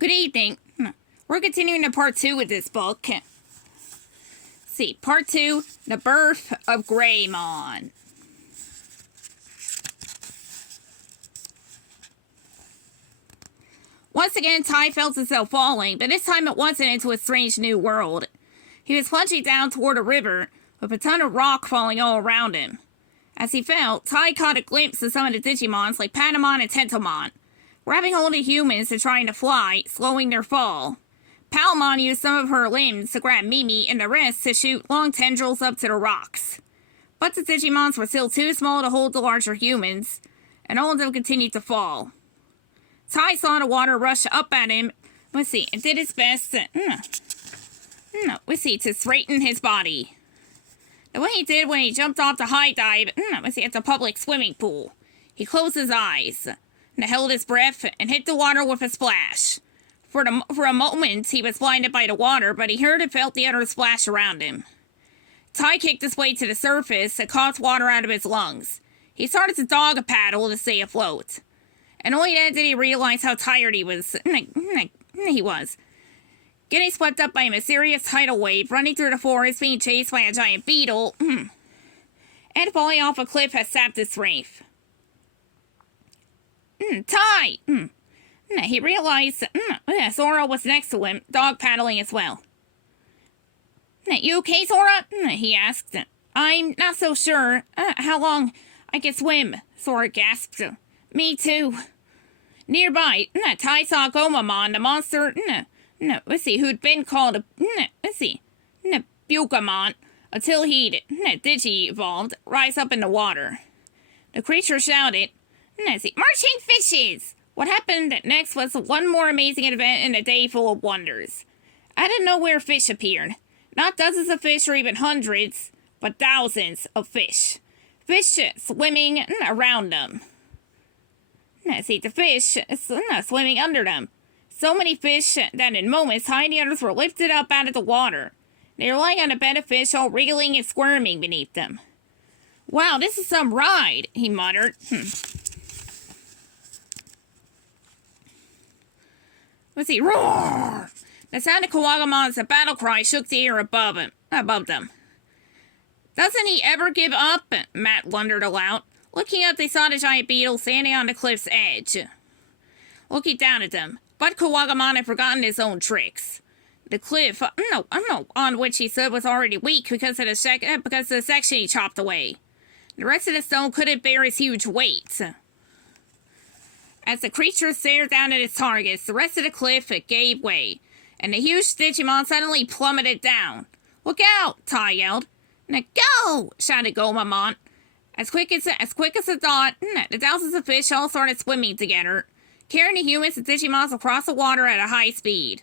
Good evening. We're continuing to part 2 with this book. Let's see, part 2, The Birth of Greymon. Once again, Ty felt himself falling, but this time it wasn't into a strange new world. He was plunging down toward a river, with a ton of rock falling all around him. As he fell, Ty caught a glimpse of some of the Digimons like Patamon and Tentomon, grabbing hold of humans and trying to fly, slowing their fall. Palmon used some of her limbs to grab Mimi and the rest to shoot long tendrils up to the rocks. But the Digimons were still too small to hold the larger humans, and all of them continued to fall. Ty saw the water rush up at him, and did his best to straighten his body. The way he did when he jumped off the high dive, at the public swimming pool. He closed his eyes, and held his breath, and hit the water with a splash. For a moment, he was blinded by the water, but he heard and felt the utter splash around him. Ty kicked his way to the surface and coughed water out of his lungs. He started to dog a paddle to stay afloat. And only then did he realize how tired he was. Getting swept up by a mysterious tidal wave, running through the forest, being chased by a giant beetle, and falling off a cliff has sapped his strength. Ty! He realized Sora was next to him, dog paddling as well. You okay, Sora? He asked. I'm not so sure. How long I can swim? Sora gasped. Me too. Nearby, Ty saw Gomamon, the monster, who'd been called, Bukamon, until he'd, digi-evolved, rise up in the water. The creature shouted, Marching fishes! What happened next was one more amazing event in a day full of wonders. Out of nowhere, fish appeared. Not dozens of fish or even hundreds, but thousands of fish. Fish swimming around them. The fish swimming under them. So many fish that in moments, Ty and the others were lifted up out of the water. They were lying on a bed of fish, all wriggling and squirming beneath them. Wow, this is some ride, he muttered. Roar! The sound of Kawagamon's battle cry shook the air above them. Doesn't he ever give up? Matt wondered aloud. Looking up, they saw the giant beetle standing on the cliff's edge. Looking down at them, but Kawagamon had forgotten his own tricks. The cliff, on which he stood was already weak because of the section he chopped away. The rest of the stone couldn't bear his huge weight. As the creature stared down at its targets, the rest of the cliff gave way, and the huge Digimon suddenly plummeted down. Look out! Ty yelled. Now go! Shouted Gomamon. As quick as a thought, the thousands of fish all started swimming together, carrying the humans and Digimons across the water at a high speed.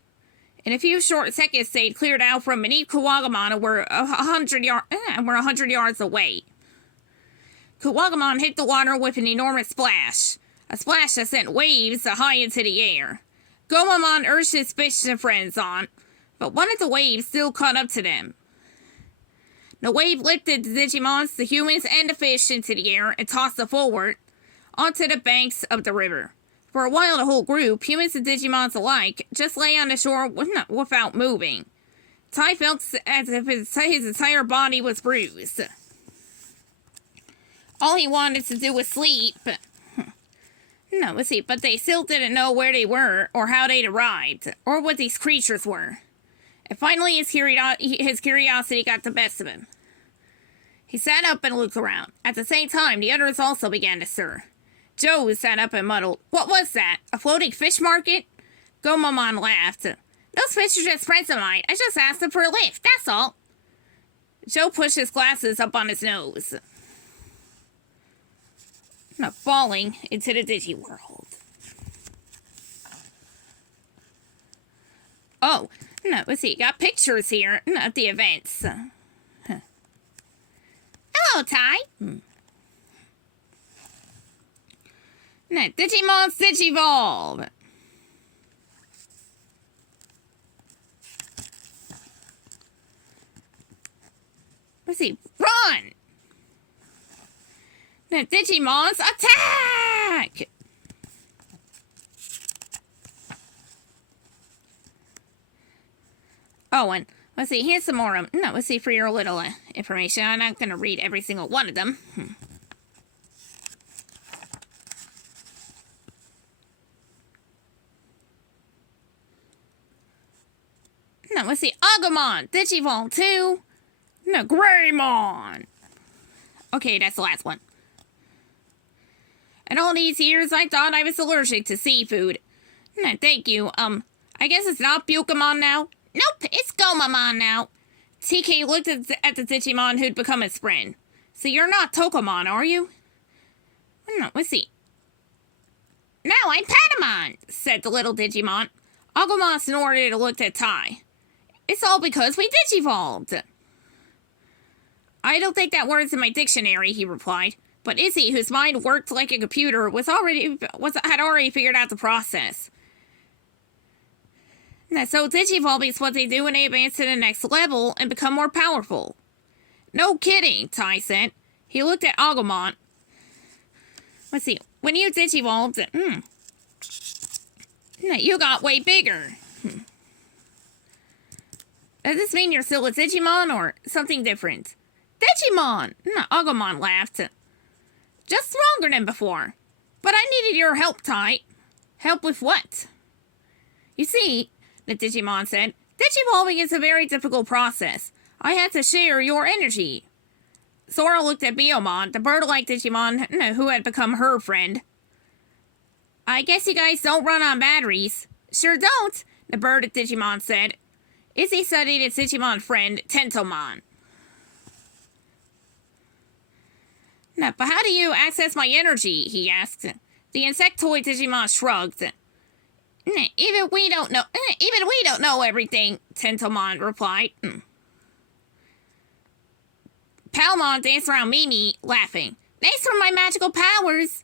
In a few short seconds, they'd cleared out from beneath Kawagamon and were 100 yards away. Kawagamon hit the water with an enormous splash, a splash that sent waves high into the air. Gomamon urged his fish friends on, but one of the waves still caught up to them. The wave lifted the Digimons, the humans, and the fish into the air and tossed them forward onto the banks of the river. For a while, the whole group, humans and Digimons alike, just lay on the shore without moving. Ty felt as if his entire body was bruised. All he wanted to do was sleep. But they still didn't know where they were, or how they'd arrived, or what these creatures were. And finally, his curiosity got the best of him. He sat up and looked around. At the same time, the others also began to stir. Joe sat up and muddled, What was that? A floating fish market? Gomamon laughed. Those fish are just friends of mine. I just asked them for a lift, that's all. Joe pushed his glasses up on his nose. Falling into the Digi world. Oh, got pictures here of the events. Hello, Ty. Digimons Digivolve. Run! The Digimons attack! Oh, and let's see, here's some more. No, let's see, for your little information. I'm not going to read every single one of them. No, let's see, Agumon, Digivolve 2. No, Greymon. Okay, that's the last one. And all these years, I thought I was allergic to seafood. No, thank you. I guess it's not Pokemon now. Nope, it's Gomamon now. TK looked at the Digimon who'd become his friend. So you're not Tokomon, are you? No, let's see. No, I'm Patamon, said the little Digimon. Agumon snorted and looked at Tai. It's all because we Digivolved. I don't think that word's in my dictionary, he replied. But Izzy, whose mind worked like a computer, had already figured out the process. So Digivolving is what they do when they advance to the next level and become more powerful. No kidding, Tai said. He looked at Agumon. Let's see. When you Digivolved, you got way bigger. Does this mean you're still a Digimon or something different? Digimon! Agumon laughed. Just stronger than before. But I needed your help, Tai. Help with what? You see, the Digimon said, Digivolving is a very difficult process. I had to share your energy. Sora looked at Biyomon, the bird-like Digimon who had become her friend. I guess you guys don't run on batteries. Sure don't, the bird Digimon said. Izzy studied its Digimon friend, Tentomon. But how do you access my energy? He asked. The insectoid Digimon shrugged. Even we don't know everything, Tentomon replied. Palmon danced around Mimi, laughing. Thanks for my magical powers.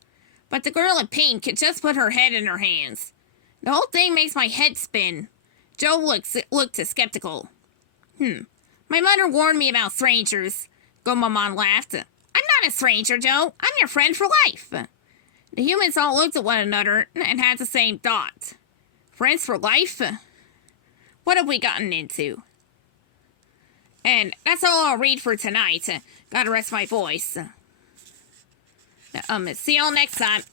But the girl in pink just put her head in her hands. The whole thing makes my head spin. Joe looked skeptical. My mother warned me about strangers. Gomamon laughed. I'm not a stranger, Joe. I'm your friend for life. The humans all looked at one another and had the same thought. Friends for life? What have we gotten into? And that's all I'll read for tonight. Gotta rest my voice. See y'all next time.